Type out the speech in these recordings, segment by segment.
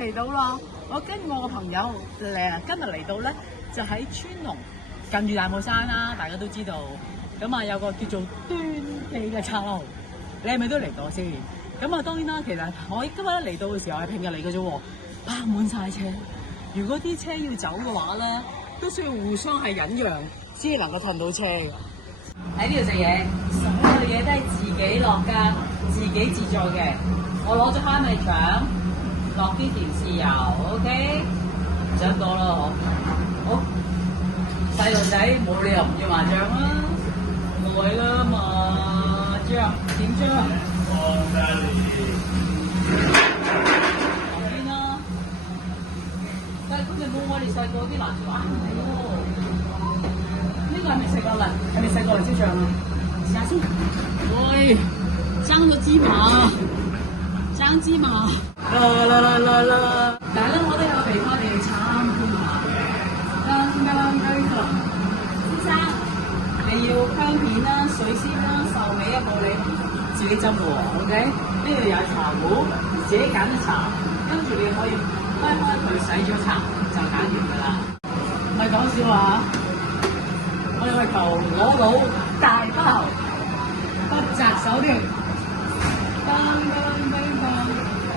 嚟到啦！我跟我個朋友今日嚟到咧，就喺川龍近住大帽山啦，大家都知道。咁啊有個叫做端記嘅茶樓，你係咪都嚟過先？咁啊當然啦，其實我今日嚟到嘅時候係平日嚟嘅啫喎，泊滿晒車。如果啲車要走嘅話咧，都需要互相係忍讓，先至能夠褪到車嘅。喺呢度食嘢，所有嘢都係自己落㗎，自己自在嘅。我攞咗蝦米腸，落啲甜豉油 ，OK， 想多咯，好。細路仔冇理由唔要麻醬啦，來啦麻醬，點醬？旁邊啦，但係佢哋冇我哋細個啲辣椒啊，唔係喎。呢個係咪細個嚟？係咪細個嚟燒醬啊？試下先。喂，爭咗芝麻，爭芝麻。啦！但係咧，我都有個地方你要參觀下。先生，你要香片啦、水仙啦、壽眉一個你自己斟嘅喎 ，OK？呢度有茶壺，自己揀茶，跟住你可以開佢洗咗茶就搞掂㗎啦。唔係講笑啊！我哋去求攞到大包，不擇手段。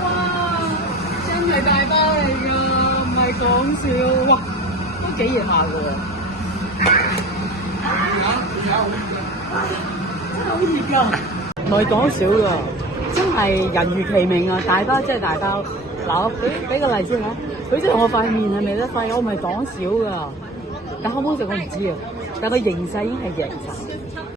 哇！真係大包嚟㗎，唔係講笑。哇，都幾熱下㗎喎。真係好熱㗎，唔係講笑㗎，真係人如其名啊！大包真係大包。嗱，我俾個例子嚇，佢真係我塊面係咪得塊？我唔係講笑㗎，但好唔好食我唔知啊。但個形勢已經係贏曬。